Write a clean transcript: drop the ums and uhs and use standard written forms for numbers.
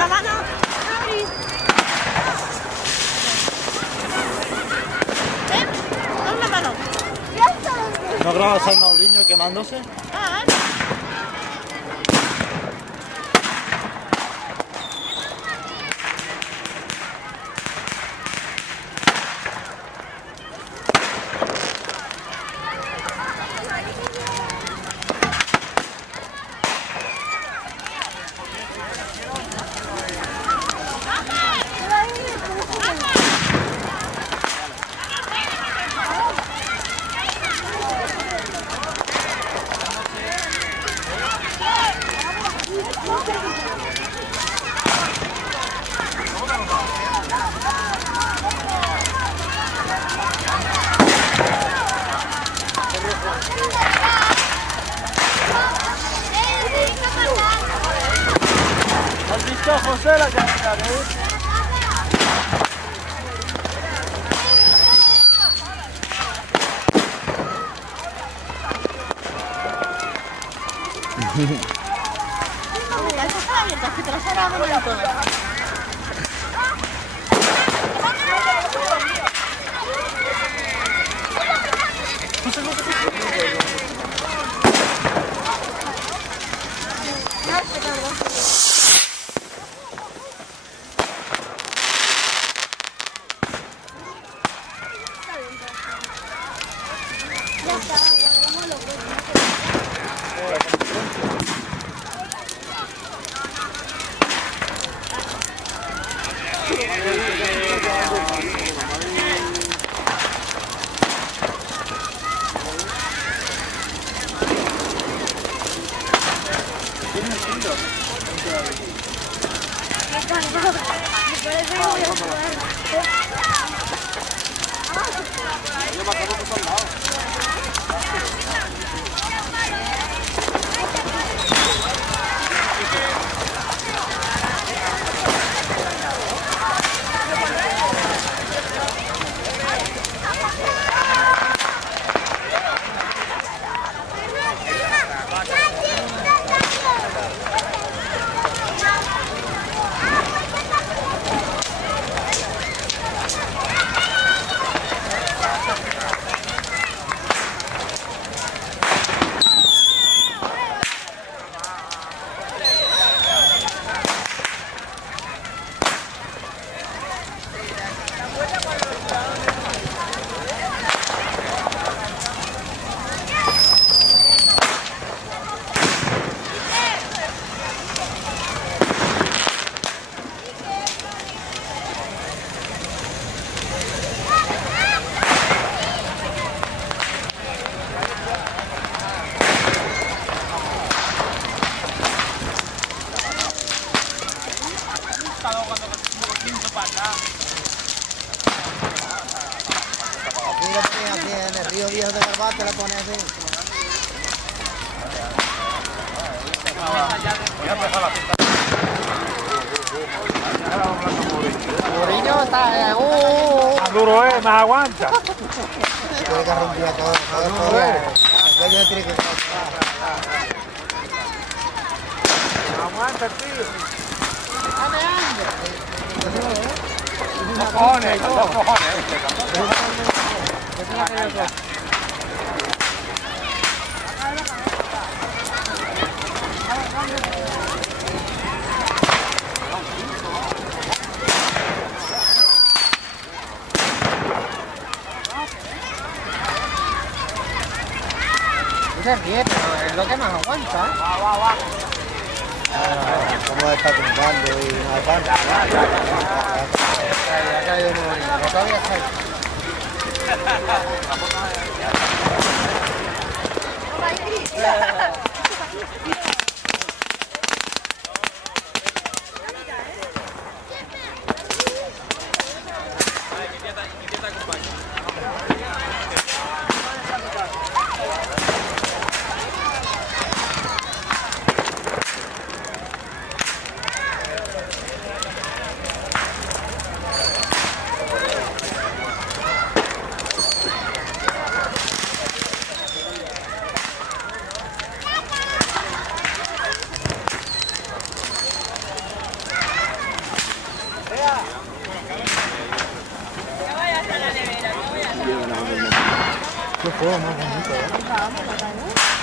la mano. Dame la mano. ¿No grabas al Mauriño quemándose? Ah, ¿Has visto, José, la cantidad de... la esa está abierta, que te la saca de la toda. Aquí en el río Viejo de Barbate la pone así. Mourinho está... Más duro es, más aguanta. Tiene que romper todo. Aquello tiene que... Aguanta, tío. Cojones, los cojones. No se ríe, pero es lo que más aguanta. Cómo está tumbando y no aguanta. Ha caído un bonito. Todavía está ahí. Todo más bonito, ¿eh?